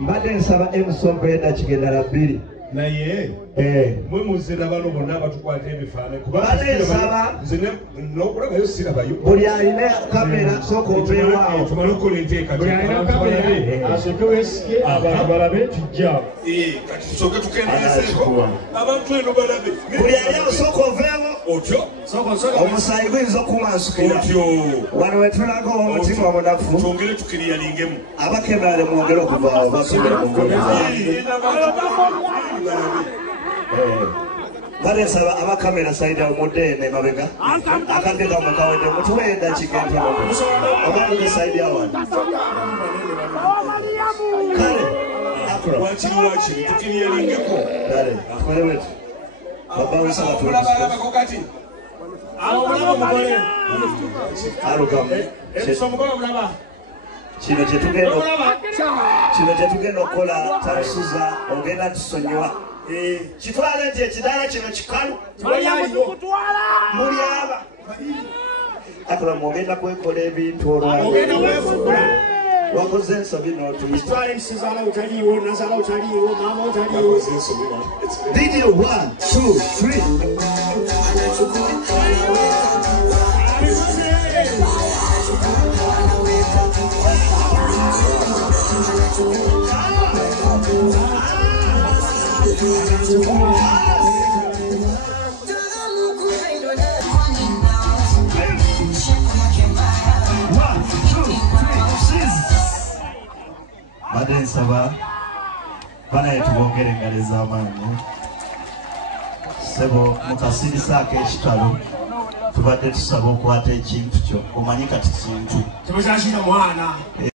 Mbade nsaba emusombe eda kigenda la 2 naye mwe muzira bano bonna abatukwata ebifaananyi kubanokulaba sirabayo buli alina kamera sooka obeewaawo tumale okukola enteekateeka balabe tujja kati tusooke tukendeeseeko abantu eno balabe buli aliawo sooka oveewo otyo omusaayi guyinza okumansukira wano wetulaga omutima munafu twongere tukiriyalingemu abakemera mwongere okuvaawo bakemera balesaba abakamera saida omudene mabega akagega mukawede mutuweda kigenda obaluge saidi awan kale wakiri tukiriyalingeko kale twelewet babawusa batulabakokati kino kyetugenda okukola talusuza ogenda tusonyiwa kitwale nti ekidaala kino kikalu muli aba atula mwogenda kwekola ebintu wakoze ensobi n'otuyita video 1 2 badensaba banaye tubongere engalo ez'amaanyi sebo mukasirisaako ekitalo tubadde tusaba okwata ekintu kyo omanyi kati kintu tebazashira mwana